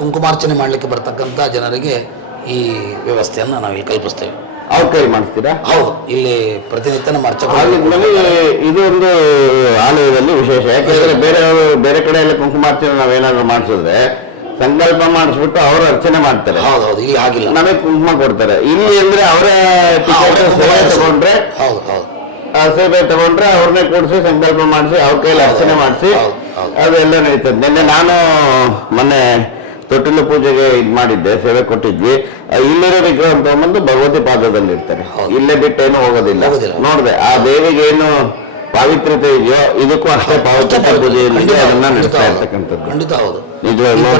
ಕುಂಕುಮಾರ್ಚನೆ ಮಾಡಲಿಕ್ಕೆ ಬರ್ತಕ್ಕಂಥ ಜನರಿಗೆ ಈ ವ್ಯವಸ್ಥೆಯನ್ನು ನಾವು ಇಲ್ಲಿ ಕಲ್ಪಿಸ್ತೇವೆ. ಅವ್ರ ಕೈ ಮಾಡಿಸ್ತೀರಾ? ಹೌದು, ಇಲ್ಲಿ ಪ್ರತಿನಿತ್ಯ ನಮ್ಮ ಅರ್ಚಕ. ನಮಗೆ ಇದು ಒಂದು ಆಲಯದಲ್ಲಿ ವಿಶೇಷ, ಯಾಕಂದ್ರೆ ಬೇರೆ ಕಡೆ ಎಲ್ಲ ಕುಂಕುಮಾರ್ಚನೆ ನಾವೇನಾದ್ರು ಮಾಡಿಸಿದ್ರೆ ಸಂಕಲ್ಪ ಮಾಡಿಸ್ಬಿಟ್ಟು ಅವರು ಅರ್ಚನೆ ಮಾಡ್ತಾರೆ. ಹೌದೌದು, ಇಲ್ಲಿ ಆಗಿಲ್ಲ. ನಮಗೆ ಕುಂಕುಮ ಕೊಡ್ತಾರೆ. ಇಲ್ಲಿ ಅಂದ್ರೆ ಅವರೇ ಸೇವೆ ತಗೊಂಡ್ರೆ, ಹೌದು ಹೌದು, ಸೇವೆ ತಗೊಂಡ್ರೆ ಅವ್ರನ್ನೇ ಕೂಡಿಸಿ ಸಂಕಲ್ಪ ಮಾಡಿಸಿ ಅವ್ರ ಕೈಲಿ ಅರ್ಚನೆ ಮಾಡಿಸಿ ಅದೆಲ್ಲ ನಡೀತದೆ. ನಿನ್ನೆ ನಾನು ಮೊನ್ನೆ ತೊಟ್ಟಿಲು ಪೂಜೆಗೆ ಇದು ಮಾಡಿದ್ದೆ, ಸೇವೆ ಕೊಟ್ಟಿದ್ವಿ. ಇಲ್ಲಿರೋ ವಿಗ್ರಹ ತಗೊಂಡ್ಬಂದು ಭಗವತಿ ಪಾದದಲ್ಲಿ ಇರ್ತಾರೆ, ಇಲ್ಲೇ ಬಿಟ್ಟೇನು ಹೋಗೋದಿಲ್ಲ. ನೋಡಿದೆ ಆ ದೇವಿಗೆ ಏನು ಪಾವಿತ್ರ್ಯತೆ ಇದೆಯೋ ಇದಕ್ಕೂ ಅಷ್ಟೇ ಪಾವಿತ್ರ್ಯತೆ ಪೂಜೆ ಅದನ್ನ ನಡೆಸ್ತಾ ಇರ್ತಕ್ಕಂಥದ್ದು. ಖಂಡಿತ ಹೌದು. ನಿಜವಾಗ್ಲೂ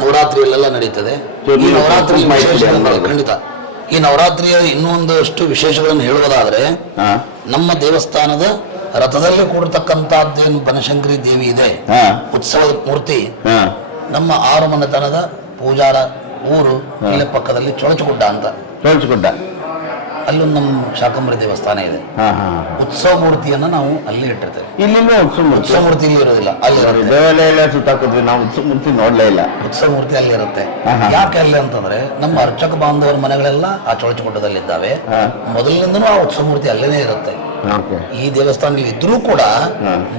ನವರಾತ್ರಿಯಲ್ಲೆಲ್ಲ ನಡೀತದೆ. ಈ ನವರಾತ್ರಿ ಖಂಡಿತ ಈ ನವರಾತ್ರಿಯ ಇನ್ನೂ ಒಂದಷ್ಟು ವಿಶೇಷಗಳನ್ನು ಹೇಳುವುದಾದ್ರೆ, ನಮ್ಮ ದೇವಸ್ಥಾನದ ರಥದಲ್ಲಿ ಕೂಡಿರ್ತಕ್ಕಂಥದ್ದೇನು ಬನಶಂಕರಿ ದೇವಿ ಇದೆ, ಉತ್ಸವದ ಮೂರ್ತಿ, ನಮ್ಮ 6 ಮನೆತನದ ಪೂಜಾರ ಊರು ಇಲ್ಲೇ ಪಕ್ಕದಲ್ಲಿ ಚೊಳಚಗುಡ್ಡ ಅಂತ, ಚೊಳಚಗುಡ್ಡ ಅಲ್ಲೊಂದು ನಮ್ಮ ಶಾಕಂಬರಿ ದೇವಸ್ಥಾನ ಇದೆ. ಉತ್ಸವ ಮೂರ್ತಿಯನ್ನ ನಾವು ಅಲ್ಲಿ ಇಟ್ಟಿರ್ತೇವೆ. ಇಲ್ಲಿ ಉತ್ಸವ ಮೂರ್ತಿ ಇಲ್ಲಿ ಇರೋದಿಲ್ಲ, ಅಲ್ಲಿ ದೇವಾಲಯ ಸುತ್ತಾಕಿದ್ವಿ ನಾವು, ಉತ್ಸವ ಮೂರ್ತಿ ನೋಡ್ಲೇ ಇಲ್ಲ. ಉತ್ಸವ ಮೂರ್ತಿ ಅಲ್ಲಿ ಇರುತ್ತೆ. ಯಾಕೆ ಅಲ್ಲಿ ಅಂತಂದ್ರೆ ನಮ್ಮ ಅರ್ಚಕ ಬಾಂಧವರ ಮನೆಗಳೆಲ್ಲ ಆ ಚೊಳಚಗುಡ್ಡದಲ್ಲಿ ಇದ್ದಾವೆ. ಮೊದಲಿನಿಂದನೂ ಆ ಉತ್ಸವ ಮೂರ್ತಿ ಅಲ್ಲೇನೆ ಇರುತ್ತೆ. ಈ ದೇವಸ್ಥಾನದಲ್ಲಿ ಇದ್ರೂ ಕೂಡ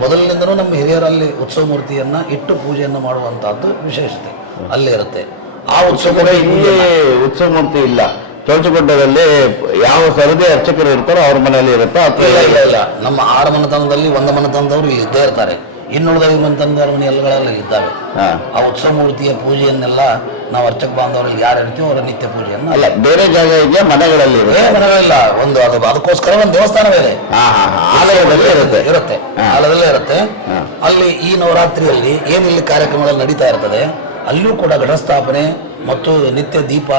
ಮೊದಲಿನಿಂದನೂ ನಮ್ಮ ಹಿರಿಯರಲ್ಲಿ ಉತ್ಸವ ಮೂರ್ತಿಯನ್ನ ಇಟ್ಟು ಪೂಜೆಯನ್ನು ಮಾಡುವಂತಹದ್ದು ವಿಶೇಷತೆ ಅಲ್ಲೇ ಇರುತ್ತೆ. ಆ ಉತ್ಸವ ಉತ್ಸವ ಮೂರ್ತಿ ಇಲ್ಲ ಚೊಳಚಗುಡ್ಡದಲ್ಲಿ. ಯಾವ ಸರದಿ ಅರ್ಚಕರು ಇರ್ತಾರೋ ಅವ್ರ ಮನೆಯಲ್ಲಿ ಇರುತ್ತೆ. ಇಲ್ಲ, ನಮ್ಮ 6 ಮನೆತನದಲ್ಲಿ 1 ಮನೆತನದವರು ಇಲ್ಲಿ ಇದ್ದೇ ಇರ್ತಾರೆ. ಇನ್ನುಳಿದ 5 ಮನೆತನದವರ ಮನೆಯಲ್ಲಿ ಇದ್ದಾವೆ. ಆ ಉತ್ಸವ ಮೂರ್ತಿಯ ಪೂಜೆಯನ್ನೆಲ್ಲ ನಾವು ಅರ್ಚಕ ಬಾಂಧವರಲ್ಲಿ ಯಾರು ಇರ್ತೀವೋ ಅವರ ನಿತ್ಯ ಪೂಜೆಯನ್ನು ಅಲ್ಲ, ಬೇರೆ ಜಾಗ ಇದೆಯಾ? ಮನೆಗಳಲ್ಲಿ ಮನೆಗಳಿಲ್ಲ, ಒಂದು ಅದಕ್ಕೋಸ್ಕರ ಒಂದು ದೇವಸ್ಥಾನ ಬೇರೆ ಆಲಯದಲ್ಲಿ ಇರುತ್ತೆ. ಆಲಯದಲ್ಲೇ ಇರುತ್ತೆ. ಅಲ್ಲಿ ಈ ನವರಾತ್ರಿಯಲ್ಲಿ ಏನು ಇಲ್ಲಿ ಕಾರ್ಯಕ್ರಮಗಳು ನಡೀತಾ ಇರ್ತದೆ, ಅಲ್ಲೂ ಕೂಡ ಘಟಸ್ಥಾಪನೆ ಮತ್ತು ನಿತ್ಯ ದೀಪ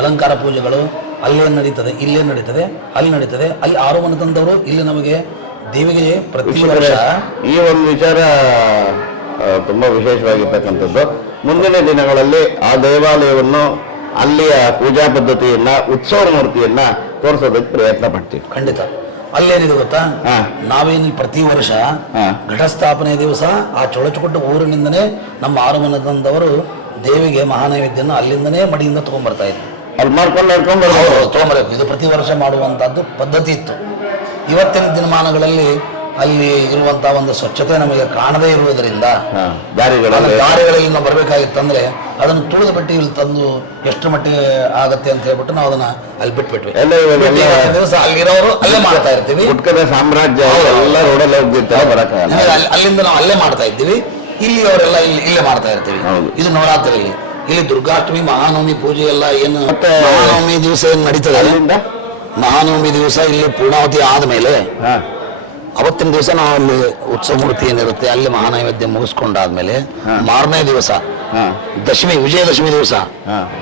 ಅಲಂಕಾರ ಪೂಜೆಗಳು ಅಲ್ಲೇ ನಡೀತದೆ, ಇಲ್ಲೇ ನಡೀತದೆ, ಅಲ್ಲಿ ನಡೀತದೆ. ಅಲ್ಲಿ 6 ಮನೆತನದವರು ಇಲ್ಲಿ ನಮಗೆ ದೇವಿಗೆ ಪ್ರತಿ ವರ್ಷ ಈ ಒಂದು ವಿಚಾರ ತುಂಬಾ ವಿಶೇಷವಾಗಿರ್ತಕ್ಕಂಥದ್ದು. ಮುಂದಿನ ದಿನಗಳಲ್ಲಿ ಆ ದೇವಾಲಯವನ್ನು, ಅಲ್ಲಿಯ ಪೂಜಾ ಪದ್ಧತಿಯನ್ನ, ಉತ್ಸವ ಮೂರ್ತಿಯನ್ನ ತೋರಿಸೋದಕ್ಕೆ ಪ್ರಯತ್ನ ಪಡ್ತೀವಿ. ಖಂಡಿತ. ಅಲ್ಲೇನಿದೆ ಗೊತ್ತಾ, ನಾವೇನು ಪ್ರತಿ ವರ್ಷ ಘಟಸ್ಥಾಪನೆ ದಿವಸ ಆ ಚೊಳಚಗುಡ್ಡ ಊರಿನಿಂದನೇ ನಮ್ಮ 6 ಮನೆತನದವರು ದೇವಿಗೆ ಮಹಾನೈವೇದ್ಯನ ಅಲ್ಲಿಂದನೇ ಮಡಿಯಿಂದ ತಗೊಂಡ್ಬರ್ತಾ ಇದ್ವಿ. ಅಲ್ಲಿ ಮಾಡ್ಕೊಂಡು ತಗೊಂಬರ್ಬೇಕು. ಇದು ಪ್ರತಿ ವರ್ಷ ಮಾಡುವಂತಹದ್ದು ಪದ್ಧತಿ ಇತ್ತು. ಇವತ್ತಿನ ದಿನಮಾನಗಳಲ್ಲಿ ಅಲ್ಲಿ ಇರುವಂತಹ ಒಂದು ಸ್ವಚ್ಛತೆ ನಮಗೆ ಕಾಣದೇ ಇರುವುದರಿಂದ ದಾರಿಗಳಲ್ಲಿ ನಾವು ಬರಬೇಕಾಗಿತ್ತಂದ್ರೆ ಅದನ್ನು ತುಳಿದು ಬಿಟ್ಟು ಇಲ್ಲಿ ತಂದು ಎಷ್ಟು ಮಟ್ಟಿಗೆ ಆಗತ್ತೆ ಅಂತ ಹೇಳ್ಬಿಟ್ಟು ನಾವು ಅದನ್ನ ಅಲ್ಲಿ ಬಿಟ್ಬಿಟ್ವಿ. ದಿವಸ ಅಲ್ಲಿರೋರು ಅಲ್ಲೇ ಮಾಡ್ತಾ ಇರ್ತೀವಿ. ಸಾಮ್ರಾಜ್ಯ ಅಲ್ಲಿಂದ ನಾವು ಅಲ್ಲೇ ಮಾಡ್ತಾ ಇದ್ದೀವಿ. ಇಲ್ಲಿ ಅವರೆಲ್ಲ ಇಲ್ಲೇ ಮಾಡ್ತಾ ಇರ್ತೀವಿ. ಇದು ನವರಾತ್ರಿಯಲ್ಲಿ. ಇಲ್ಲಿ ದುರ್ಗಾಷ್ಟಮಿ, ಮಹಾನವಮಿ ಪೂಜೆ ಎಲ್ಲ ಏನು ಮಹಾನವಮಿ ದಿವಸ ಏನು ನಡೀತದೆ, ಮಹಾನವಮಿ ದಿವಸ ಇಲ್ಲಿ ಪೂರ್ಣಾವತಿ ಆದ್ಮೇಲೆ ಅವತ್ತಿನ ದಿವಸ ನಾವು ಅಲ್ಲಿ ಉತ್ಸವ ಮೂರ್ತಿ ಏನಿರುತ್ತೆ ಅಲ್ಲಿ ಮಹಾನೈವೇದ್ಯ ಮುಗಿಸ್ಕೊಂಡಾದ್ಮೇಲೆ ಮಾರನೇ ದಿವಸ ದಶಮಿ, ವಿಜಯದಶಮಿ ದಿವಸ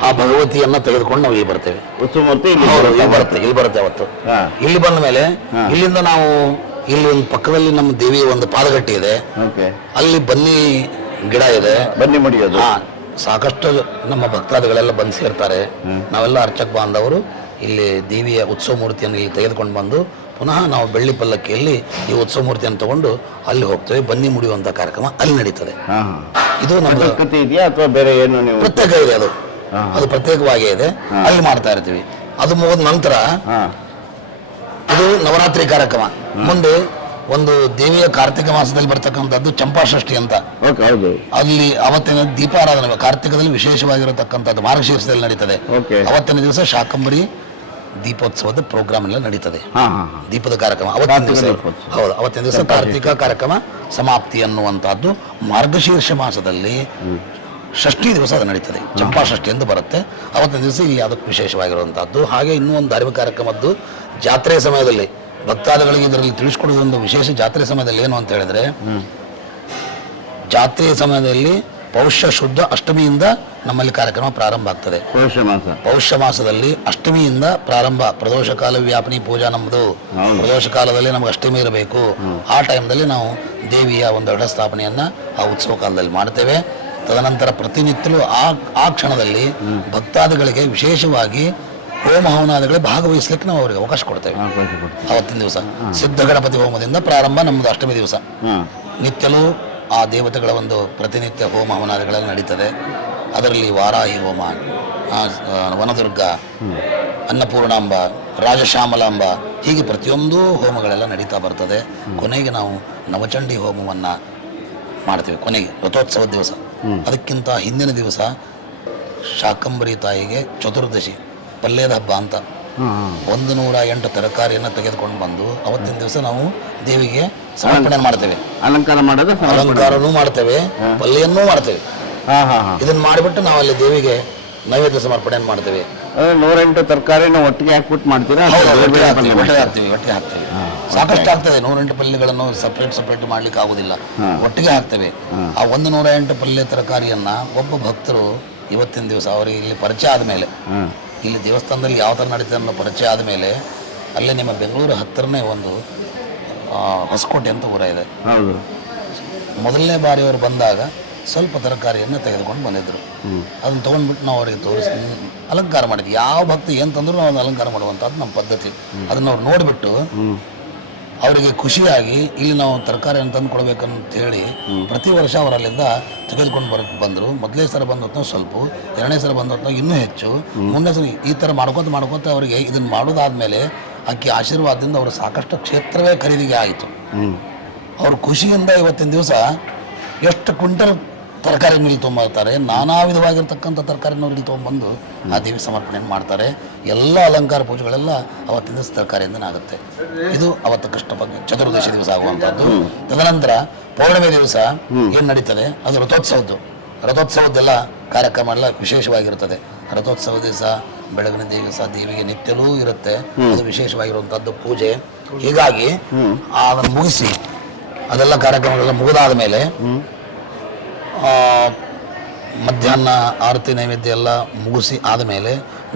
ಆ ಭಗವತಿಯನ್ನ ತೆಗೆದುಕೊಂಡು ನಾವು ಇಲ್ಲಿ ಬರ್ತೇವೆ. ಉತ್ಸವ ಮೂರ್ತಿ ಇಲ್ಲಿ ಬರುತ್ತೆ ಅವತ್ತು. ಇಲ್ಲಿ ಬಂದ ಮೇಲೆ ಇಲ್ಲಿಂದ ನಾವು ಇಲ್ಲಿ ಒಂದು ಪಕ್ಕದಲ್ಲಿ ನಮ್ಮ ದೇವಿಯ ಒಂದು ಪಾದಗಟ್ಟಿ ಇದೆ, ಅಲ್ಲಿ ಬನ್ನಿ ಗಿಡ ಇದೆ, ಬನ್ನಿ ಮುಡಿಯೋದು. ಸಾಕಷ್ಟು ನಮ್ಮ ಭಕ್ತಾದಿಗಳೆಲ್ಲ ಬಂದು ಸೇರ್ತಾರೆ. ನಾವೆಲ್ಲ ಅರ್ಚಕ ಬಾಂಧವರು ಇಲ್ಲಿ ದೇವಿಯ ಉತ್ಸವ ಮೂರ್ತಿಯನ್ನು ಇಲ್ಲಿ ತೆಗೆದುಕೊಂಡು ಬಂದು ಪುನಃ ನಾವು ಬೆಳ್ಳಿ ಪಲ್ಲಕ್ಕಿಯಲ್ಲಿ ಈ ಉತ್ಸವ ಮೂರ್ತಿಯನ್ನು ತಗೊಂಡು ಅಲ್ಲಿ ಹೋಗ್ತೇವೆ. ಬನ್ನಿ ಮುಡಿಯುವಂತ ಕಾರ್ಯಕ್ರಮ ಅಲ್ಲಿ ನಡೀತದೆ. ಇದು ನಮ್ಮ ಇದೆಯಾ ಅಥವಾ ಬೇರೆ ಏನು ಪ್ರತ್ಯೇಕ ಇದೆ? ಅದು ಪ್ರತ್ಯೇಕವಾಗಿ ಇದೆ, ಅಲ್ಲಿ ಮಾಡ್ತಾ ಇರ್ತೀವಿ. ಅದು ಮುಗಿದ ನಂತರ ಇದು ನವರಾತ್ರಿ ಕಾರ್ಯಕ್ರಮ. ಮುಂದೆ ಒಂದು ದೇವಿಯ ಕಾರ್ತಿಕ ಮಾಸದಲ್ಲಿ ಬರ್ತಕ್ಕಂಥದ್ದು ಚಂಪಾಷಷ್ಠಿ ಅಂತ, ಅಲ್ಲಿ ಅವತ್ತಿನ ದೀಪಾರಾಧನೆ ಕಾರ್ತಿಕದಲ್ಲಿ ವಿಶೇಷವಾಗಿರತಕ್ಕಂಥದ್ದು ಮಾರ್ಗಶೀರ್ಷದಲ್ಲಿ ನಡೀತದೆ. ಅವತ್ತಿನ ದಿವಸ ಶಾಕಂಬರಿ ದೀಪೋತ್ಸವದ ಪ್ರೋಗ್ರಾಮ್ ಎಲ್ಲ ನಡೀತದೆ, ದೀಪದ ಕಾರ್ಯಕ್ರಮ ಅವತ್ತಿನ ದಿವಸ. ಹೌದು, ಅವತ್ತಿನ ದಿವಸ ಕಾರ್ತಿಕ ಕಾರ್ಯಕ್ರಮ ಸಮಾಪ್ತಿ ಅನ್ನುವಂಥದ್ದು ಮಾರ್ಗಶೀರ್ಷ ಮಾಸದಲ್ಲಿ ಷಷ್ಠಿ ದಿವಸ ಅದು ನಡೀತದೆ. ಚಂಪಾಷಷ್ಠಿ ಎಂದು ಬರುತ್ತೆ. ಅವತ್ತಿನ ದಿವಸ ಇಲ್ಲಿ ಅದಕ್ಕೆ ವಿಶೇಷವಾಗಿರುವಂಥದ್ದು. ಹಾಗೆ ಇನ್ನೂ ಒಂದು ಧಾರ್ಮಿಕ ಕಾರ್ಯಕ್ರಮದ್ದು ಜಾತ್ರೆ ಸಮಯದಲ್ಲಿ ಭಕ್ತಾದಿಗಳಿಗೆ ಇದರಲ್ಲಿ ತಿಳಿಸ್ಕೊಡೋದೊಂದು ವಿಶೇಷ. ಜಾತ್ರೆ ಸಮಯದಲ್ಲಿ ಏನು ಅಂತ ಹೇಳಿದ್ರೆ, ಜಾತ್ರೆಯ ಸಮಯದಲ್ಲಿ ಪೌಷ್ಯ ಶುದ್ಧ ಅಷ್ಟಮಿಯಿಂದ ನಮ್ಮಲ್ಲಿ ಕಾರ್ಯಕ್ರಮ ಪ್ರಾರಂಭ ಆಗ್ತದೆ. ಪೌಷ್ಯ ಮಾಸದಲ್ಲಿ ಅಷ್ಟಮಿಯಿಂದ ಪ್ರಾರಂಭ. ಪ್ರದೋಷ ಕಾಲ ವ್ಯಾಪನಿ ಪೂಜಾ ನಮ್ಮದು. ಪ್ರದೋಷ ಕಾಲದಲ್ಲಿ ನಮ್ಗೆ ಅಷ್ಟಮಿ ಇರಬೇಕು. ಆ ಟೈಮ್ದಲ್ಲಿ ನಾವು ದೇವಿಯ ಒಂದು ಘಟಸ್ಥಾಪನೆಯನ್ನ ಆ ಉತ್ಸವ ಕಾಲದಲ್ಲಿ ಮಾಡ್ತೇವೆ. ತದನಂತರ ಪ್ರತಿನಿತ್ಯಲೂ ಆ ಕ್ಷಣದಲ್ಲಿ ಭಕ್ತಾದಿಗಳಿಗೆ ವಿಶೇಷವಾಗಿ ಹೋಮ ಹವನಾದಿಗಳಿಗೆ ಭಾಗವಹಿಸ್ಲಿಕ್ಕೆ ನಾವು ಅವರಿಗೆ ಅವಕಾಶ ಕೊಡ್ತೇವೆ. ಅವತ್ತಿನ ದಿವಸ ಸಿದ್ಧ ಗಣಪತಿ ಹೋಮದಿಂದ ಪ್ರಾರಂಭ ನಮ್ಮದು ಅಷ್ಟಮಿ ದಿವಸ. ನಿತ್ಯಲೂ ಆ ದೇವತೆಗಳ ಒಂದು ಪ್ರತಿನಿತ್ಯ ಹೋಮ ಹವನಾದಿಗಳೆಲ್ಲ ನಡೀತದೆ. ಅದರಲ್ಲಿ ವಾರಾಹಿ ಹೋಮ, ವನದುರ್ಗ, ಅನ್ನಪೂರ್ಣಾಂಬ, ರಾಜಶ್ಯಾಮಲಾಂಬ, ಹೀಗೆ ಪ್ರತಿಯೊಂದು ಹೋಮಗಳೆಲ್ಲ ನಡೀತಾ ಬರ್ತದೆ. ಕೊನೆಗೆ ನಾವು ನವಚಂಡಿ ಹೋಮವನ್ನು ಮಾಡ್ತೀವಿ ಕೊನೆಗೆ ರಥೋತ್ಸವದ ದಿವಸ. ಅದಕ್ಕಿಂತ ಹಿಂದಿನ ದಿವಸ ಶಾಕಂಬರಿ ತಾಯಿಗೆ ಚತುರ್ದಶಿ ಪಲ್ಯದ ಹಬ್ಬ ಅಂತ 108 ತರಕಾರಿಯನ್ನು ತೆಗೆದುಕೊಂಡು ಬಂದು ಅವತ್ತಿನ ದಿವಸ ನಾವು ದೇವಿಗೆ ಸಮರ್ಪಣೆ ಮಾಡ್ತೇವೆ. ಅಲಂಕಾರನೂ ಮಾಡ್ತೇವೆ, ಪಲ್ಯನ್ನೂ ಮಾಡ್ತೇವೆ. ಇದನ್ನ ಮಾಡಿಬಿಟ್ಟು ನಾವು ಅಲ್ಲಿ ದೇವಿಗೆ ನೈವೇದ್ಯ ಸಮರ್ಪಣೆ ಮಾಡ್ತೇವೆ. 108 ತರಕಾರಿನ ಒಟ್ಟಿಗೆ ಹಾಕ್ಬಿಟ್ಟು ಮಾಡ್ತೀರಾ? ಒಟ್ಟಿಗೆ ಹಾಕ್ತೇವೆ. ಸಾಕಷ್ಟು ಆಗ್ತದೆ. 108 ಪಲ್ಯಗಳನ್ನು ಸಪ್ರೇಟ್ ಮಾಡ್ಲಿಕ್ಕೆ ಆಗುದಿಲ್ಲ, ಒಟ್ಟಿಗೆ ಹಾಕ್ತೇವೆ. ಆ 108 ಪಲ್ಯ ತರಕಾರಿಯನ್ನ ಒಬ್ಬ ಭಕ್ತರು ಇವತ್ತಿನ ದಿವಸ ಅವರಿಗೆ ಇಲ್ಲಿ ಪರಿಚಯ ಆದಮೇಲೆ, ಇಲ್ಲಿ ದೇವಸ್ಥಾನದಲ್ಲಿ ಯಾವ ಥರ ನಡೀತದೆ ಅನ್ನೋ ಪರಿಚಯ ಆದಮೇಲೆ, ಅಲ್ಲೇ ನಿಮ್ಮ ಬೆಂಗಳೂರು ಹತ್ತಿರನೇ ಒಂದು ಹೊಸಕೋಟೆ ಅಂತ ಊರ ಇದೆ. ಮೊದಲನೇ ಬಾರಿ ಅವರು ಬಂದಾಗ ಸ್ವಲ್ಪ ತರಕಾರಿಯನ್ನು ತೆಗೆದುಕೊಂಡು ಬಂದಿದ್ದರು. ಅದನ್ನು ತೊಗೊಂಡ್ಬಿಟ್ಟು ನಾವು ಅವರಿಗೆ ತೋರಿಸಿ ಅಲಂಕಾರ ಮಾಡಿದ್ವಿ. ಯಾವ ಭಕ್ತಿ ಏನು ತಂದರೂ ನಾವು ಅದನ್ನು ಅಲಂಕಾರ ಮಾಡುವಂಥದ್ದು ನಮ್ಮ ಪದ್ಧತಿ. ಅದನ್ನು ಅವ್ರು ನೋಡಿಬಿಟ್ಟು ಅವರಿಗೆ ಖುಷಿಯಾಗಿ ಇಲ್ಲಿ ನಾವು ತರಕಾರಿಯನ್ನು ತಂದು ಕೊಡಬೇಕಂತ ಹೇಳಿ ಪ್ರತಿ ವರ್ಷ ಅವರಲ್ಲಿಂದ ತೆಗೆದುಕೊಂಡು ಬಂದರು. ಮೊದಲನೇ ಸಲ ಬಂದ ಹೊತ್ತು ಸ್ವಲ್ಪ, ಎರಡನೇ ಸಲ ಬಂದ ಹೊತ್ತು ಇನ್ನೂ ಹೆಚ್ಚು, ಮುಂದೆ ಸಲ ಈ ಥರ ಮಾಡ್ಕೋತ ಅವರಿಗೆ ಇದನ್ನು ಮಾಡೋದಾದಮೇಲೆ ಆಕೆ ಆಶೀರ್ವಾದದಿಂದ ಅವರು ಸಾಕಷ್ಟು ಕ್ಷೇತ್ರವೇ ಖರೀದಿಗೆ ಆಯಿತು. ಅವ್ರ ಖುಷಿಯಿಂದ ಇವತ್ತಿನ ದಿವಸ ಎಷ್ಟು ಕ್ವಿಂಟಲ್ ತರಕಾರಿ ಇಲ್ಲಿ ತೊಗೊಂಬರ್ತಾರೆ. ನಾನಾ ವಿಧವಾಗಿರ್ತಕ್ಕಂಥ ತರಕಾರಿನವ್ರು ಇಲ್ಲಿ ತೊಗೊಂಬಂದು ಆ ದೇವಿ ಸಮರ್ಪಣೆ ಮಾಡ್ತಾರೆ. ಎಲ್ಲ ಅಲಂಕಾರ ಪೂಜೆಗಳೆಲ್ಲ ಅವತ್ತಿನ ದಿವಸ ತರಕಾರಿಯಿಂದನೇ ಆಗುತ್ತೆ. ಇದು ಅವತ್ತು ಕೃಷ್ಣ ಬಗ್ಗೆ ಚತುರ್ದಶಿ ದಿವಸ ಆಗುವಂಥದ್ದು. ತದನಂತರ ಪೌರ್ಣಿಮೆ ದಿವಸ ಏನು ನಡೀತದೆ ಅದು ರಥೋತ್ಸವದ್ದೆಲ್ಲ ಕಾರ್ಯಕ್ರಮ ಎಲ್ಲ ವಿಶೇಷವಾಗಿರುತ್ತದೆ. ರಥೋತ್ಸವ ದಿವಸ ಬೆಳಗಿನ ದಿವಸ ದೇವಿಗೆ ನಿತ್ಯವೂ ಇರುತ್ತೆ. ಅದು ವಿಶೇಷವಾಗಿರುವಂಥದ್ದು ಪೂಜೆ. ಹೀಗಾಗಿ ಅದನ್ನು ಮುಗಿಸಿ ಅದೆಲ್ಲ ಕಾರ್ಯಕ್ರಮಗಳೆಲ್ಲ ಮುಗಿದಾದ ಮೇಲೆ ಮಧ್ಯಾಹ್ನ ಆರತಿ ನೈವೇದ್ಯ ಎಲ್ಲ ಮುಗಿಸಿ ಆದಮೇಲೆ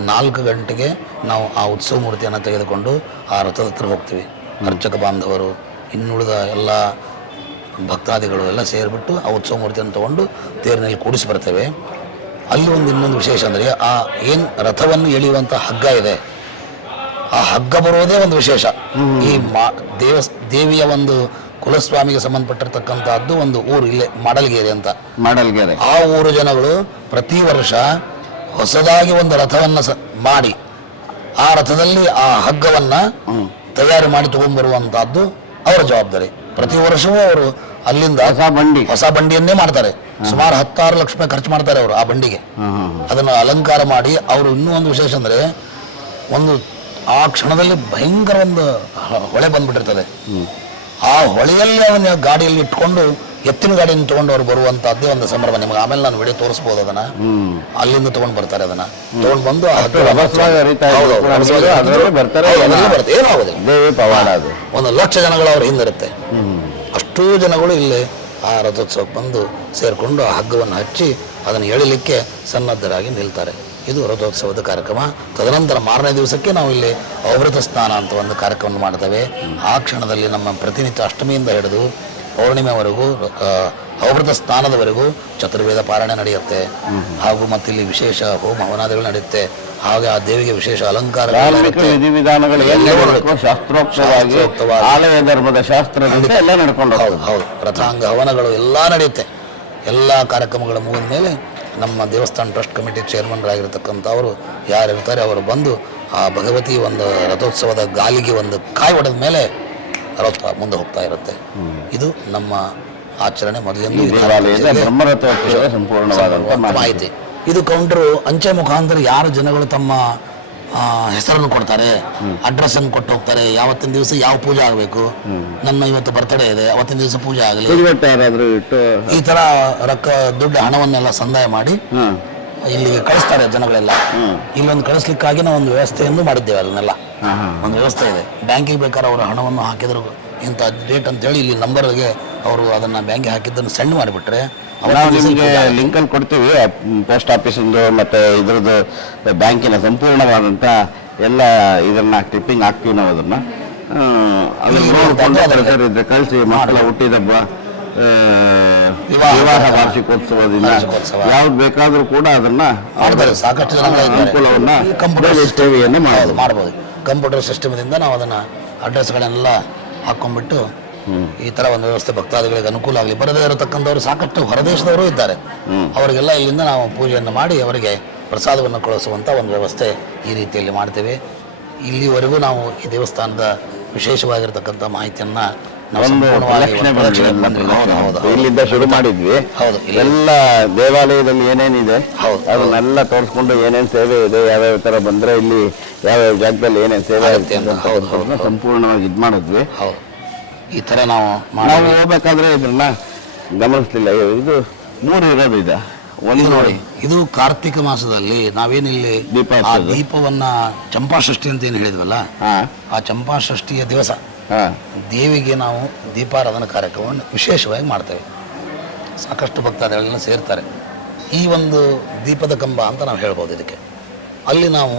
4 ಗಂಟೆಗೆ ನಾವು ಆ ಉತ್ಸವ ಮೂರ್ತಿಯನ್ನು ತೆಗೆದುಕೊಂಡು ಆ ರಥದ ಹತ್ರ ಹೋಗ್ತೀವಿ. ಅರ್ಚಕ ಬಾಂಧವರು, ಇನ್ನುಳಿದ ಎಲ್ಲ ಭಕ್ತಾದಿಗಳು ಎಲ್ಲ ಸೇರಿಬಿಟ್ಟು ಆ ಉತ್ಸವ ಮೂರ್ತಿಯನ್ನು ತೊಗೊಂಡು ತೇರಿನಲ್ಲಿ ಕೂಡಿಸಿ ಬರ್ತೇವೆ. ಅಲ್ಲಿ ಇನ್ನೊಂದು ವಿಶೇಷ ಅಂದರೆ ಆ ಏನು ರಥವನ್ನು ಎಳೆಯುವಂಥ ಹಗ್ಗ ಇದೆ, ಆ ಹಗ್ಗ ಬರುವುದೇ ಒಂದು ವಿಶೇಷ. ಈ ದೇವಿಯ ಒಂದು ಕುಲಸ್ವಾಮಿಗೆ ಸಂಬಂಧಪಟ್ಟಿರ್ತಕ್ಕಂಥದ್ದು ಒಂದು ಊರು ಇಲ್ಲೇ ಮಾಡಲ್ಗೆರೆ ಅಂತ. ಆ ಊರು ಜನಗಳು ಪ್ರತಿ ವರ್ಷ ಹೊಸದಾಗಿ ಒಂದು ರಥವನ್ನು ಮಾಡಿ ಆ ರಥದಲ್ಲಿ ಆ ಹಗ್ಗವನ್ನ ತಯಾರಿ ಮಾಡಿ ತಗೊಂಡ್ಬರುವಂತಹದ್ದು ಅವರ ಜವಾಬ್ದಾರಿ. ಪ್ರತಿ ವರ್ಷವೂ ಅವರು ಅಲ್ಲಿಂದ ಹೊಸ ಬಂಡಿಯನ್ನೇ ಮಾಡ್ತಾರೆ. ಸುಮಾರು 16 ಲಕ್ಷ ರೂಪಾಯಿ ಖರ್ಚು ಮಾಡ್ತಾರೆ ಅವರು ಆ ಬಂಡಿಗೆ. ಅದನ್ನು ಅಲಂಕಾರ ಮಾಡಿ ಅವರು ಇನ್ನೂ ಒಂದು ವಿಶೇಷ ಅಂದರೆ ಆ ಕ್ಷಣದಲ್ಲಿ ಭಯಂಕರ ಒಂದು ಹೊಳೆ ಬಂದ್ಬಿಟ್ಟಿರ್ತದೆ. ಆ ಹೊಳೆಯಲ್ಲಿ ಅವನ ಗಾಡಿಯಲ್ಲಿ ಇಟ್ಕೊಂಡು ಎತ್ತಿನ ಗಾಡಿಯನ್ನು ತಗೊಂಡು ಅವ್ರು ಬರುವಂತಹದ್ದೇ ಒಂದು ಸಂಭ್ರಮ. ನಿಮ್ಗೆ ಆಮೇಲೆ ನಾನು ವಿಡಿಯೋ ತೋರಿಸ್ಬೋದು. ಅದನ್ನ ಅಲ್ಲಿಂದ ತಗೊಂಡು ಬರ್ತಾರೆ. ಅದನ್ನ ತಗೊಂಡು ಬಂದು ಏನಾಗೋದಿಲ್ಲ, 1 ಲಕ್ಷ ಜನಗಳು ಅವ್ರ ಹಿಂದಿರುತ್ತೆ. ಅಷ್ಟೂ ಜನಗಳು ಇಲ್ಲಿ ಆ ರಥೋತ್ಸವಕ್ಕೆ ಬಂದು ಸೇರಿಕೊಂಡು ಆ ಹಗ್ಗವನ್ನು ಹಚ್ಚಿ ಅದನ್ನು ಎಳಿಲಿಕ್ಕೆ ಸನ್ನದ್ಧರಾಗಿ ನಿಲ್ತಾರೆ. ಇದು ರಥೋತ್ಸವದ ಕಾರ್ಯಕ್ರಮ. ತದನಂತರ ಮಾರನೇ ದಿವಸಕ್ಕೆ ನಾವು ಇಲ್ಲಿ ಅವಭೃತ ಸ್ನಾನ ಅಂತ ಒಂದು ಕಾರ್ಯಕ್ರಮ ಮಾಡ್ತೇವೆ. ಆ ಕ್ಷಣದಲ್ಲಿ ನಮ್ಮ ಪ್ರತಿನಿತ್ಯ ಅಷ್ಟಮಿಯಿಂದ ಹಿಡಿದು ಪೌರ್ಣಿಮೆವರೆಗೂ ಅವಭೃತ ಸ್ನಾನದವರೆಗೂ ಚತುರ್ವೇದ ಪಾರಾಯಣ ನಡೆಯುತ್ತೆ. ಹಾಗೂ ಮತ್ತಿಲ್ಲಿ ವಿಶೇಷ ಹೋಮ ಹವನಾದಿಗಳು ನಡೆಯುತ್ತೆ. ಹಾಗೆ ಆ ದೇವಿಗೆ ವಿಶೇಷ ಅಲಂಕಾರ ಹೌದು, ರಥಾಂಗ ಹವನಗಳು ಎಲ್ಲ ನಡೆಯುತ್ತೆ. ಎಲ್ಲ ಕಾರ್ಯಕ್ರಮಗಳ ಮುಗಿದ ಮೇಲೆ ನಮ್ಮ ದೇವಸ್ಥಾನ ಟ್ರಸ್ಟ್ ಕಮಿಟಿ ಚೇರ್ಮನ್ರಾಗಿರ್ತಕ್ಕಂಥ ಅವರು ಯಾರಿರ್ತಾರೆ ಅವರು ಬಂದು ಆ ಭಗವತಿ ಒಂದು ರಥೋತ್ಸವದ ಗಾಲಿಗೆ ಒಂದು ಕಾಯಿ ಹೊಡೆದ ಮೇಲೆ ರಥ ಮುಂದೆ ಹೋಗ್ತಾ ಇರುತ್ತೆ. ಇದು ನಮ್ಮ ಆಚರಣೆ ಮೊದಲಿಂದ ಮಾಹಿತಿ. ಇದು ಕೌಂಟರು ಅಂಚೆ ಮುಖಾಂತರ ಯಾರು ಜನಗಳು ತಮ್ಮ ಹೆಸರನ್ನು ಕೊಡ್ತಾರೆ, ಅಡ್ರೆಸ್ ಅನ್ನು ಕೊಟ್ಟು ಹೋಗ್ತಾರೆ. ಯಾವತ್ತಿನ ದಿವಸ ಯಾವ ಪೂಜೆ ಆಗಬೇಕು, ನನ್ನ ಇವತ್ತು ಬರ್ತಡೇ ಇದೆ, ಅವತ್ತಿನ ದಿವಸ ಪೂಜೆ ಆಗಲಿ, ಈ ತರ ದುಡ್ಡು ಹಣವನ್ನೆಲ್ಲ ಸಂದಾಯ ಮಾಡಿ ಇಲ್ಲಿಗೆ ಕಳಿಸ್ತಾರೆ ಜನಗಳೆಲ್ಲ. ಇಲ್ಲೊಂದು ಕಳಿಸ್ಲಿಕ್ಕಾಗಿ ನಾವು ಒಂದು ವ್ಯವಸ್ಥೆಯನ್ನು ಮಾಡಿದ್ದೇವೆ. ಅದನ್ನೆಲ್ಲ ಒಂದು ವ್ಯವಸ್ಥೆ ಇದೆ. ಬ್ಯಾಂಕಿಗೆ ಬೇಕಾದ್ರೆ ಅವರು ಹಣವನ್ನು ಹಾಕಿದ್ರು ಇಂಥ ಡೇಟ್ ಅಂತೇಳಿ ಇಲ್ಲಿ ನಂಬರ್ಗೆ ಅವರು ಅದನ್ನ ಬ್ಯಾಂಕಿಗೆ ಹಾಕಿದ್ದನ್ನು ಸೆಂಡ್ ಮಾಡಿಬಿಟ್ರೆ ನಾವು ನಿಮಗೆ ಲಿಂಕಲ್ಲಿ ಕೊಡ್ತೀವಿ. ಪೋಸ್ಟ್ ಆಫೀಸಿಂದು ಮತ್ತೆ ಇದ್ರದ್ದು ಬ್ಯಾಂಕಿನ ಸಂಪೂರ್ಣವಾದಂಥ ಎಲ್ಲ ಇದನ್ನ ಕ್ಲಿಪ್ಪಿಂಗ್ ಹಾಕ್ತೀವಿ ನಾವು. ಅದನ್ನ ಇದ್ರೆ ಕಳಿಸಿ. ಮಕ್ಕಳ ಹುಟ್ಟಿದಬ್ಬ, ವಿವಾಹ ವಾರ್ಷಿಕೋತ್ಸವದಿಂದ ಯಾವ್ದು ಬೇಕಾದ್ರೂ ಕೂಡ ಅದನ್ನ ಸಾಕಷ್ಟು ಅನುಕೂಲವನ್ನ ಮಾಡ್ಬೋದು. ಕಂಪ್ಯೂಟರ್ ಸಿಸ್ಟಮ್ದಿಂದ ನಾವು ಅದನ್ನ ಅಡ್ರೆಸ್ಗಳನ್ನೆಲ್ಲ ಹಾಕೊಂಡ್ಬಿಟ್ಟು ಈ ತರ ಒಂದು ವ್ಯವಸ್ಥೆ ಭಕ್ತಾದಿಗಳಿಗೆ ಅನುಕೂಲ ಆಗಲಿ. ಬರದೇ ಇರತಕ್ಕಂಥವ್ರು ಸಾಕಷ್ಟು ಹೊರದೇಶದವರು ಇದ್ದಾರೆ. ಅವರಿಗೆಲ್ಲ ಇಲ್ಲಿಂದ ನಾವು ಪೂಜೆಯನ್ನು ಮಾಡಿ ಅವರಿಗೆ ಪ್ರಸಾದವನ್ನು ಕಳಿಸುವಂಥ ಒಂದು ವ್ಯವಸ್ಥೆ ಈ ರೀತಿಯಲ್ಲಿ ಮಾಡ್ತೇವೆ. ಇಲ್ಲಿವರೆಗೂ ನಾವು ಈ ದೇವಸ್ಥಾನದ ವಿಶೇಷವಾಗಿರ್ತಕ್ಕಂಥ ಮಾಹಿತಿಯನ್ನ ನಾವು ಇಲ್ಲಿಂದ ಶುರು ಮಾಡಿದ್ವಿ. ಹೌದು, ಎಲ್ಲ ದೇವಾಲಯದಲ್ಲಿ ಏನೇನಿದೆ ಅದನ್ನೆಲ್ಲ ತೋರಿಸ್ಕೊಂಡು ಏನೇನು ಸೇವೆ ಇದೆ, ಯಾವ್ಯಾವ ತರ ಬಂದ್ರೆ ಇಲ್ಲಿ ಯಾವ್ಯಾವ ಜಾಗದಲ್ಲಿ ಏನೇನು ಸೇವೆ ಆಗುತ್ತೆ ಅಂತ ಸಂಪೂರ್ಣವಾಗಿ ಇದು ಮಾಡಿದ್ವಿ. ಹೌದು, ಈ ತರ ನಾವು ಹೋಗ್ಬೇಕಾದ್ರೆ ಇದನ್ನ ಗಮನಿಸ್ಲಿಲ್ಲ. ಇದು 3 ಇರೋದು ಇದೆ. ಒಂದು ನೋಡಿ, ಇದು ಕಾರ್ತಿಕ ಮಾಸದಲ್ಲಿ ನಾವೇನಿಲ್ಲಿ ದೀಪವನ್ನ ಚಂಪಾಷಷ್ಠಿ ಅಂತ ಏನು ಹೇಳಿದ್ವಲ್ಲ, ಆ ಚಂಪಾಷಷ್ಠಿಯ ದಿವಸ ದೇವಿಗೆ ನಾವು ದೀಪಾರಾಧನಾ ಕಾರ್ಯಕ್ರಮವನ್ನು ವಿಶೇಷವಾಗಿ ಮಾಡ್ತೇವೆ. ಸಾಕಷ್ಟು ಭಕ್ತಾದಿಗಳೆಲ್ಲ ಸೇರ್ತಾರೆ. ಈ ಒಂದು ದೀಪದ ಕಂಬ ಅಂತ ನಾವು ಹೇಳ್ಬೋದು ಇದಕ್ಕೆ. ಅಲ್ಲಿ ನಾವು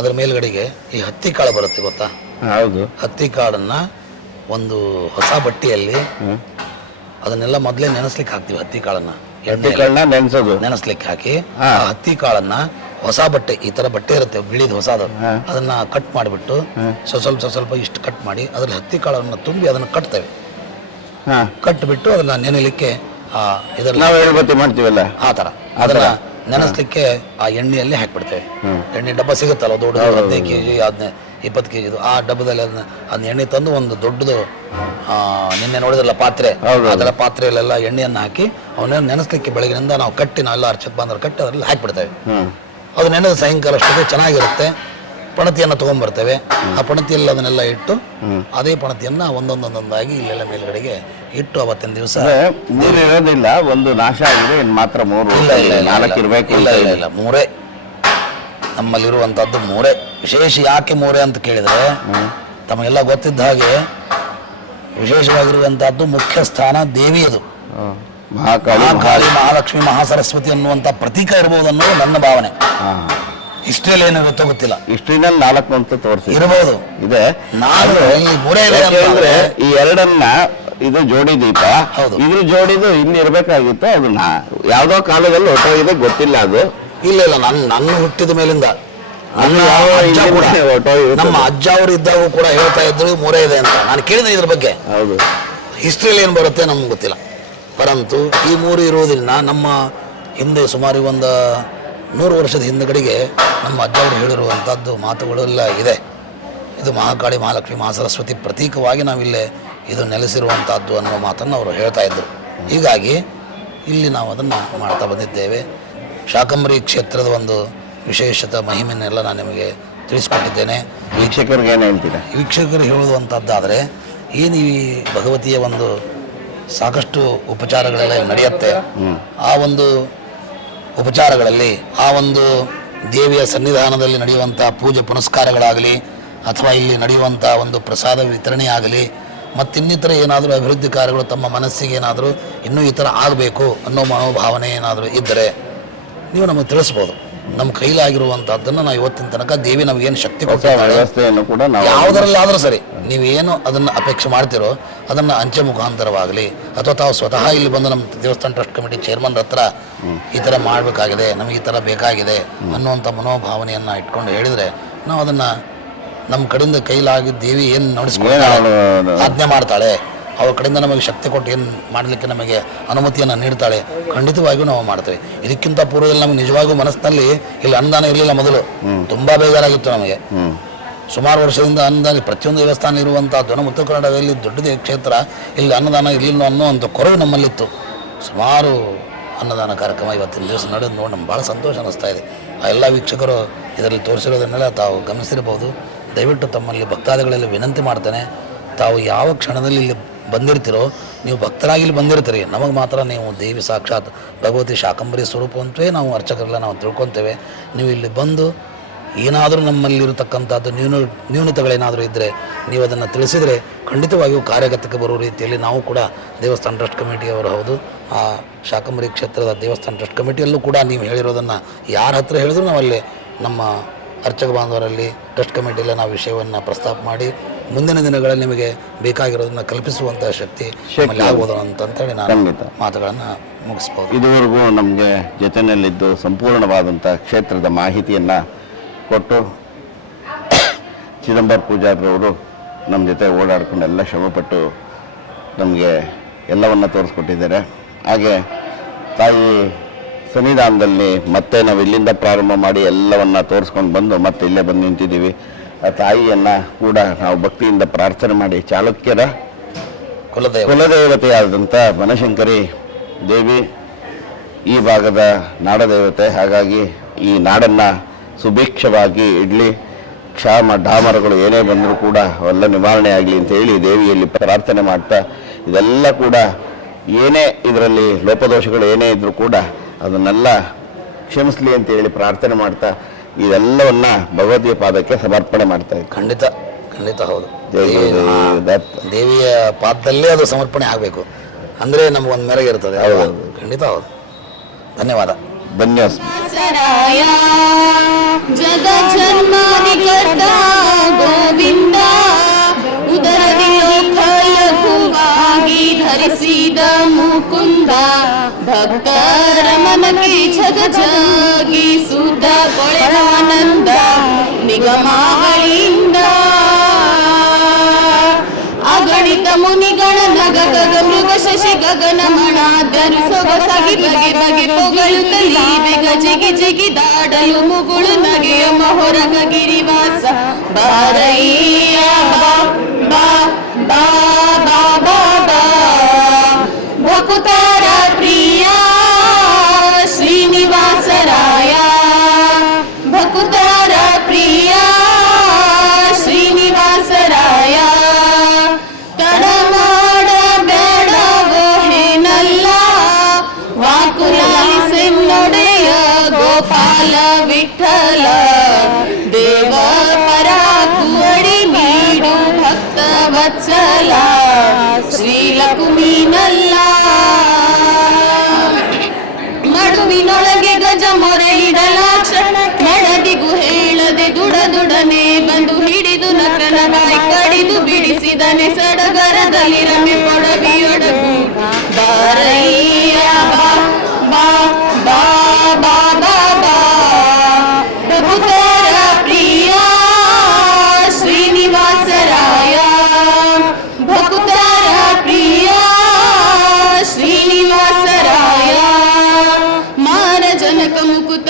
ಅದರ ಮೇಲ್ಗಡೆಗೆ ಈ ಹತ್ತಿ ಕಾಳು ಬರುತ್ತೆ, ಗೊತ್ತಾ? ಹೌದು. ಹತ್ತಿ ಕಾಳನ್ನ ಒಂದು ಹೊಸ ಬಟ್ಟೆಯಲ್ಲಿ ಅದನ್ನೆಲ್ಲ ಮೊದಲೇ ನೆನೆಸ್ಲಿಕ್ಕೆ ಹಾಕ್ತೀವಿ. ಹತ್ತಿ ಕಾಳನ್ನ ನೆನೆಸ್ಲಿಕ್ಕೆ ಹಾಕಿ ಆ ಹತ್ತಿ ಕಾಳನ್ನ ಹೊಸ ಬಟ್ಟೆ, ಈ ತರ ಬಟ್ಟೆ ಇರುತ್ತೆ ಬಿಳಿದ ಹೊಸದು, ಅದನ್ನ ಕಟ್ ಮಾಡಿಬಿಟ್ಟು ಸ್ವಲ್ಪ ಇಷ್ಟು ಕಟ್ ಮಾಡಿ ಅದ್ರಲ್ಲಿ ಹತ್ತಿ ಕಾಳನ್ನ ತುಂಬಿ ಅದನ್ನ ಕಟ್ತೇವೆ. ಕಟ್ಬಿಟ್ಟು ಅದನ್ನ ನೆನೆಲಿಕ್ಕೆ ಇದರಲ್ಲಿ ಮಾಡ್ತೀವಲ್ಲ ಆ ತರ ಅದನ್ನ ನೆನೆಸ್ಲಿಕ್ಕೆ ಆ ಎಣ್ಣೆಯಲ್ಲಿ ಹಾಕ್ಬಿಡ್ತೇವೆ. ಎಣ್ಣೆ ಡಬ್ಬ ಸಿಗುತ್ತಲ್ಲ ದೊಡ್ಡ 15 kg 20 kg ಆ ಡಬ್ಬದಲ್ಲಿ ಅದನ್ನ ಎಣ್ಣೆ ತಂದು ಒಂದು ದೊಡ್ಡದು ನಿನ್ನೆ ನೋಡಿದ್ರಲ್ಲ ಪಾತ್ರೆ, ಅದರ ಪಾತ್ರೆಯಲ್ಲೆಲ್ಲ ಎಣ್ಣೆಯನ್ನು ಹಾಕಿ ಅವನ್ನ ನೆನೆಸ್ಲಿಕ್ಕೆ ಬೆಳಗಿನಿಂದ ನಾವು ಕಟ್ಟಿ ನಾವೆಲ್ಲ ಅರ್ಚಕ್ ಬಂದ್ರೆ ಕಟ್ಟಿ ಅದರಲ್ಲಿ ಹಾಕಿಬಿಡ್ತೇವೆ. ಅದು ನೆನೆದ ಸಾಯಂಕಾಲ ಅಷ್ಟೊತ್ತಿಗೆ ಚೆನ್ನಾಗಿರುತ್ತೆ. ಪಣತಿಯನ್ನು ತೊಗೊಂಡ್ಬರ್ತೇವೆ. ಆ ಪಣತಿಯಲ್ಲಿ ಅದನ್ನೆಲ್ಲ ಇಟ್ಟು ಅದೇ ಪಣತಿಯನ್ನ ಒಂದೊಂದಾಗಿ ಇಲ್ಲೆಲ್ಲ ಮೇಲ್ಗಡೆಗೆ ಇಟ್ಟು ಅವತ್ತಿನ ದಿವಸ ಇರೋದಿಲ್ಲ. ಒಂದು ನಾಶ ಆಗಿದೆ, ಮಾತ್ರ 3 ಇಲ್ಲ 3 ನಮ್ಮಲ್ಲಿರುವಂತಹದ್ದು 3. ವಿಶೇಷ ಯಾಕೆ 3 ಅಂತ ಕೇಳಿದ್ರೆ, ತಮಗೆಲ್ಲ ಗೊತ್ತಿದ್ದ ಹಾಗೆ ವಿಶೇಷವಾಗಿರುವಂತಹದ್ದು ಮುಖ್ಯ ಸ್ಥಾನ ದೇವಿಯದು. ಮಹಾಕಾಳಿ, ಮಹಾಲಕ್ಷ್ಮಿ, ಮಹಾಸರಸ್ವತಿ ಅನ್ನುವಂತ ಪ್ರತೀಕ ಇರಬಹುದು ಅನ್ನೋದು ನನ್ನ ಭಾವನೆ. ಹಿಸ್ಟ್ರಿಯಲ್ಲಿ ಏನಿರುತ್ತೋ ಗೊತ್ತಿಲ್ಲ. ಹಿಸ್ಟ್ರಿನಲ್ಲಿ 4 ಅಂತ ತೋರಿಸಿ ಇರಬಹುದು ಇದೆ. ನಾನು ಈ 3 ಅಂದ್ರೆ ಈ ಎರಡನ್ನ ಇದು ಜೋಡಿ ದೀಪ, ಇದ್ರ ಜೋಡಿದು ಇಲ್ಲಿ ಇರ್ಬೇಕಾಗಿತ್ತು. ಅದನ್ನ ಯಾವ್ದೋ ಕಾಲದಲ್ಲಿ ಹೊಟ್ಟೋಗಿದೆ, ಗೊತ್ತಿಲ್ಲ ಅದು. ಇಲ್ಲ ನನ್ನ ಹುಟ್ಟಿದ ಮೇಲಿಂದ ನಮ್ಮ ಅಜ್ಜ ಅವರು ಇದ್ದಾಗ ಕೂಡ ಹೇಳ್ತಾ ಇದ್ರು 3 ಇದೆ ಅಂತ. ನಾನು ಕೇಳಿದೆ ಇದ್ರ ಬಗ್ಗೆ. ಹೌದು, ಹಿಸ್ಟ್ರಿಯಲ್ಲಿ ಏನು ಬರುತ್ತೆ ನಮ್ಗೆ ಗೊತ್ತಿಲ್ಲ. ಪರಂತು ಈ 3 ಇರುವುದರಿಂದ ನಮ್ಮ ಹಿಂದೆ ಸುಮಾರು ಒಂದು 100 ವರ್ಷದ ಹಿಂದಗಡೆಗೆ ನಮ್ಮ ಅಜ್ಜ ಅವರು ಹೇಳಿರುವಂಥದ್ದು ಮಾತುಗಳೆಲ್ಲ ಇದೆ. ಇದು ಮಹಾಕಾಳಿ, ಮಹಾಲಕ್ಷ್ಮಿ, ಮಹಾಸರಸ್ವತಿ ಪ್ರತೀಕವಾಗಿ ನಾವಿಲ್ಲೇ ಇದು ನೆಲೆಸಿರುವಂಥದ್ದು ಅನ್ನುವ ಮಾತನ್ನು ಅವರು ಹೇಳ್ತಾ ಇದ್ದರು. ಹೀಗಾಗಿ ಇಲ್ಲಿ ನಾವು ಅದನ್ನು ಮಾಡ್ತಾ ಬಂದಿದ್ದೇವೆ. ಶಾಕಂಬರಿ ಕ್ಷೇತ್ರದ ಒಂದು ವಿಶೇಷತೆ ಮಹಿಮೆಯನ್ನೆಲ್ಲ ನಾನು ನಿಮಗೆ ತಿಳಿಸ್ಕೊಟ್ಟಿದ್ದೇನೆ. ವೀಕ್ಷಕರಿಗೆ ಏನು ಹೇಳ್ತೀರಾ? ವೀಕ್ಷಕರು ಹೇಳುವಂಥದ್ದಾದರೆ, ಏನು ಈ ಭಗವತಿಯ ಒಂದು ಸಾಕಷ್ಟು ಉಪಚಾರಗಳೆಲ್ಲ ನಡೆಯುತ್ತೆ. ಆ ಒಂದು ಉಪಚಾರಗಳಲ್ಲಿ ಆ ಒಂದು ದೇವಿಯ ಸನ್ನಿಧಾನದಲ್ಲಿ ನಡೆಯುವಂಥ ಪೂಜೆ ಪುನಸ್ಕಾರಗಳಾಗಲಿ ಅಥವಾ ಇಲ್ಲಿ ನಡೆಯುವಂಥ ಒಂದು ಪ್ರಸಾದ ವಿತರಣೆ ಆಗಲಿ ಮತ್ತಿನ್ನಿತರ ಏನಾದರೂ ಅಭಿವೃದ್ಧಿ ಕಾರ್ಯಗಳು ತಮ್ಮ ಮನಸ್ಸಿಗೆ ಏನಾದರೂ ಇನ್ನೂ ಈ ಥರ ಆಗಬೇಕು ಅನ್ನೋ ಮನೋಭಾವನೆ ಏನಾದರೂ ಇದ್ದರೆ ನೀವು ನಮಗೆ ತಿಳಿಸ್ಬೋದು. ನಮ್ಮ ಕೈಲಾಗಿರುವಂಥದ್ದನ್ನು ನಾವು ಇವತ್ತಿನ ತನಕ ದೇವಿ ನಮಗೇನು ಶಕ್ತಿ ವ್ಯವಸ್ಥೆಯನ್ನು ಕೂಡ ಯಾವುದರಲ್ಲಾದರೂ ಸರಿ ನೀವೇನು ಅದನ್ನು ಅಪೇಕ್ಷೆ ಮಾಡ್ತಿರೋ ಅದನ್ನು ಅಂಚೆ ಮುಖಾಂತರವಾಗಲಿ ಅಥವಾ ತಾವು ಸ್ವತಃ ಇಲ್ಲಿ ಬಂದು ನಮ್ಮ ದೇವಸ್ಥಾನ ಟ್ರಸ್ಟ್ ಕಮಿಟಿ ಚೇರ್ಮನ್ ಹತ್ರ ಈ ಥರ ಮಾಡಬೇಕಾಗಿದೆ, ನಮಗೆ ಈ ಥರ ಬೇಕಾಗಿದೆ ಅನ್ನುವಂಥ ಮನೋಭಾವನೆಯನ್ನು ಇಟ್ಕೊಂಡು ಹೇಳಿದರೆ ನಾವು ಅದನ್ನು ನಮ್ಮ ಕಡೆಯಿಂದ ಕೈಲಾಗಿ ದೇವಿ ಏನು ನಡೆಸ್ಕೊಂಡು ಆಜ್ಞೆ ಮಾಡ್ತಾಳೆ, ಅವ್ರ ಕಡೆಯಿಂದ ನಮಗೆ ಶಕ್ತಿ ಕೊಟ್ಟು ಏನು ಮಾಡಲಿಕ್ಕೆ ನಮಗೆ ಅನುಮತಿಯನ್ನು ನೀಡ್ತಾಳೆ, ಖಂಡಿತವಾಗಿಯೂ ನಾವು ಮಾಡ್ತೇವೆ. ಇದಕ್ಕಿಂತ ಪೂರ್ವದಲ್ಲಿ ನಮಗೆ ನಿಜವಾಗೂ ಮನಸ್ಸಿನಲ್ಲಿ ಇಲ್ಲಿ ಅನುದಾನ ಇರಲಿಲ್ಲ. ಮೊದಲು ತುಂಬಾ ಬೇಜಾರಾಗಿತ್ತು ನಮಗೆ. ಸುಮಾರು ವರ್ಷದಿಂದ ಅನುದಾನ ಪ್ರತಿಯೊಂದು ದೇವಸ್ಥಾನ ಇರುವಂಥದ್ದು ನಮ್ಮ ಉತ್ತರ ಕನ್ನಡದಲ್ಲಿ ದೊಡ್ಡದೇ ಕ್ಷೇತ್ರ, ಇಲ್ಲಿ ಅನ್ನದಾನ ಇರಲಿಲ್ಲ ಅನ್ನೋ ಕೊರವು ನಮ್ಮಲ್ಲಿತ್ತು. ಸುಮಾರು ಅನ್ನದಾನ ಕಾರ್ಯಕ್ರಮ ಇವತ್ತಿನ ದಿವಸ ನಡೆದು ನೋಡಿ ನಮ್ಗೆ ಭಾಳ ಸಂತೋಷ ಅನ್ನಿಸ್ತಾ ಇದೆ. ಆ ಎಲ್ಲ ವೀಕ್ಷಕರು ಇದರಲ್ಲಿ ತೋರಿಸಿರೋದನ್ನೆಲ್ಲ ತಾವು ಗಮನಿಸಿರ್ಬೋದು. ದಯವಿಟ್ಟು ತಮ್ಮಲ್ಲಿ ಭಕ್ತಾದಿಗಳಲ್ಲಿ ವಿನಂತಿ ಮಾಡ್ತೇನೆ, ತಾವು ಯಾವ ಕ್ಷಣದಲ್ಲಿ ಇಲ್ಲಿ ಬಂದಿರ್ತೀರೋ, ನೀವು ಭಕ್ತರಾಗಿ ಇಲ್ಲಿ ಬಂದಿರ್ತೀರಿ, ನಮಗೆ ಮಾತ್ರ ನೀವು ದೇವಿ ಸಾಕ್ಷಾತ್ ಭಗವತಿ ಶಾಕಂಬರಿ ಸ್ವರೂಪ ಅಂತವೇ ನಾವು ಅರ್ಚಕರೆಲ್ಲ ನಾವು ತಿಳ್ಕೊತೇವೆ. ನೀವು ಇಲ್ಲಿ ಬಂದು ಏನಾದರೂ ನಮ್ಮಲ್ಲಿರತಕ್ಕಂಥದ್ದು ನ್ಯೂನತೆಗಳೇನಾದರೂ ಇದ್ದರೆ ನೀವು ಅದನ್ನು ತಿಳಿಸಿದರೆ ಖಂಡಿತವಾಗಿಯೂ ಕಾರ್ಯಗತಕ್ಕೆ ಬರುವ ರೀತಿಯಲ್ಲಿ ನಾವು ಕೂಡ ದೇವಸ್ಥಾನ ಟ್ರಸ್ಟ್ ಕಮಿಟಿಯವರು ಹೌದು, ಆ ಶಾಕಂಬರಿ ಕ್ಷೇತ್ರದ ದೇವಸ್ಥಾನ ಟ್ರಸ್ಟ್ ಕಮಿಟಿಯಲ್ಲೂ ಕೂಡ ನೀವು ಹೇಳಿರೋದನ್ನು ಯಾರ ಹತ್ರ ಹೇಳಿದ್ರು ನಾವಲ್ಲಿ ನಮ್ಮ ಅರ್ಚಕ ಬಾಂಧವರಲ್ಲಿ ಟ್ರಸ್ಟ್ ಕಮಿಟಿಯಲ್ಲೇ ನಾವು ವಿಷಯವನ್ನು ಪ್ರಸ್ತಾಪ ಮಾಡಿ ಮುಂದಿನ ದಿನಗಳಲ್ಲಿ ನಿಮಗೆ ಬೇಕಾಗಿರೋದನ್ನು ಕಲ್ಪಿಸುವಂಥ ಶಕ್ತಿ ಆಗ್ಬೋದು ಅಂತೇಳಿ ನಾನು ಮಾತುಗಳನ್ನು ಮುಗಿಸ್ಬೋದು. ಇದುವರೆಗೂ ನಮಗೆ ಜೊತೆಯಲ್ಲಿದ್ದು ಸಂಪೂರ್ಣವಾದಂಥ ಕ್ಷೇತ್ರದ ಮಾಹಿತಿಯನ್ನು ಕೊಟ್ಟು ಚಿದಂಬರ ಪೂಜಾರರವರು ನಮ್ಮ ಜೊತೆ ಓಡಾಡ್ಕೊಂಡು ಎಲ್ಲ ಶ್ರಮಪಟ್ಟು ನಮಗೆ ಎಲ್ಲವನ್ನು ತೋರಿಸ್ಕೊಟ್ಟಿದ್ದಾರೆ. ಹಾಗೆ ತಾಯಿ ಸನ್ನಿಧಾನದಲ್ಲಿ ಮತ್ತೆ ನಾವು ಇಲ್ಲಿಂದ ಪ್ರಾರಂಭ ಮಾಡಿ ಎಲ್ಲವನ್ನ ತೋರಿಸ್ಕೊಂಡು ಬಂದು ಮತ್ತೆ ಇಲ್ಲೇ ಬಂದು ನಿಂತಿದ್ದೀವಿ. ಆ ತಾಯಿಯನ್ನು ಕೂಡ ನಾವು ಭಕ್ತಿಯಿಂದ ಪ್ರಾರ್ಥನೆ ಮಾಡಿ ಚಾಲುಕ್ಯರ ಕುಲದೇವತೆಯಾದಂಥ ಬನಶಂಕರಿ ದೇವಿ ಈ ಭಾಗದ ನಾಡದೇವತೆ. ಹಾಗಾಗಿ ಈ ನಾಡನ್ನು ಸುಭಿಕ್ಷವಾಗಿ ಇಡಲಿ, ಕ್ಷಾಮ ಡಾಮರಗಳು ಏನೇ ಬಂದರೂ ಕೂಡ ಅವೆಲ್ಲ ನಿವಾರಣೆ ಆಗಲಿ ಅಂತ ಹೇಳಿ ದೇವಿಯಲ್ಲಿ ಪ್ರಾರ್ಥನೆ ಮಾಡ್ತಾ, ಇದೆಲ್ಲ ಕೂಡ ಏನೇ ಇದರಲ್ಲಿ ಲೋಪದೋಷಗಳು ಏನೇ ಇದ್ರೂ ಕೂಡ ಅದನ್ನೆಲ್ಲ ಕ್ಷಮಿಸಲಿ ಅಂತ ಹೇಳಿ ಪ್ರಾರ್ಥನೆ ಮಾಡ್ತಾ ಇದೆಲ್ಲವನ್ನ ಭಗವತಿಯ ಪಾದಕ್ಕೆ ಸಮರ್ಪಣೆ ಮಾಡ್ತಾ ಇದ್ದೆ. ಖಂಡಿತ ಖಂಡಿತ ಹೌದು. ದತ್ತ ದೇವಿಯ ಪಾದದಲ್ಲೇ ಅದು ಸಮರ್ಪಣೆ ಆಗಬೇಕು, ಅಂದರೆ ನಮಗೊಂದು ಮೆರಗು ಇರ್ತದೆ. ಹೌದು, ಖಂಡಿತ ಹೌದು. ಧನ್ಯವಾದ. ಧನ್ಯವಾದ. ಜಗಜ್ಜನ್ಮಾದಿಕರ್ತಾ ಗೋವಿಂದ, ಉದರದಿ ಲೋಕ ಲಘುವಾಗಿ ಧರಿಸಿದ ಮುಕುಂದ, ಭಕ್ತರ ಮನಕ್ಕೆ ಜಗಜಗಿಸುತ್ತ ಕೊಳೆವಾನಂದ, ನಿಗಮಾಗಳಿಂದ ಅಗಣಿತ ಮುನಿಗಳ ನಗ ಗಗ ಮೃಗ ಶಶಿ ಗಗನ ಮಣಾದರು ಸೊಗಸಾಗಿ ಬಗೆ ಬಗೆ ಪೊಗಳುತ್ತಲೀ ಬೇಗ ಜಿಗಿ ಜಿಗಿದಾಡಲು ಮುಗುಳು ನಗೆಯ ಮಹೊರಗ ಗಿರಿವಾಸ, ಬಾರಯ್ಯ ಬಾ ಬಾ ಬಾ ಬಾ ಬಾ ಬಾ, ಭಕುತರ ಪ್ರಿಯ ಶ್ರೀನಿವಾಸರಾಯ, ಭಕುತರ ಪ್ರಿಯ ಶ್ರೀನಿವಾಸರಾಯ, ತಡಮಾಡಬೇಡವೋ ಹೇನಲ್ಲ ವಾಕುಲಾಲಿಸೆನ್ನೊಡೆಯ ಗೋಪಾಲ ವಿಠಲ, ದೇವ ಪರಾಕುವಡಿ ನೀಡು ಭಕ್ತ ವತ್ಸಲ ಶ್ರೀಲಕುಮಿನಲ್ಲ, ಮಡುವಿನೊಳಗೆ ಗಜ ಮೊರೆ ಇಡಲಾಕ್ಷಣ ನಡೆದಿಗೂ ಹೇಳದೆ ದುಡದುಡನೆ ಬಂದು ಹಿಡಿದು ನಕನ ಬಾಯಿ ಕಡಿದು ಬಿಡಿಸಿದನೆ ಸಡಗರದಲ್ಲಿ ರಮೆ ಕೊಡವಿಯೊಡಗು, ಬಾರಯ್ಯ ಬಾ ಬಾ ಬಾ ಬಾ ಬಾ ಬಾ, ಪ್ರಭುತರ ಪ್ರಿಯ ಶ್ರೀನಿವಾಸರಾಯ, ಭಕುತರ ಪ್ರಿಯ ಶ್ರೀನಿವಾಸರಾಯ, ಮಾರ ಜನಕ ಮುಕುತ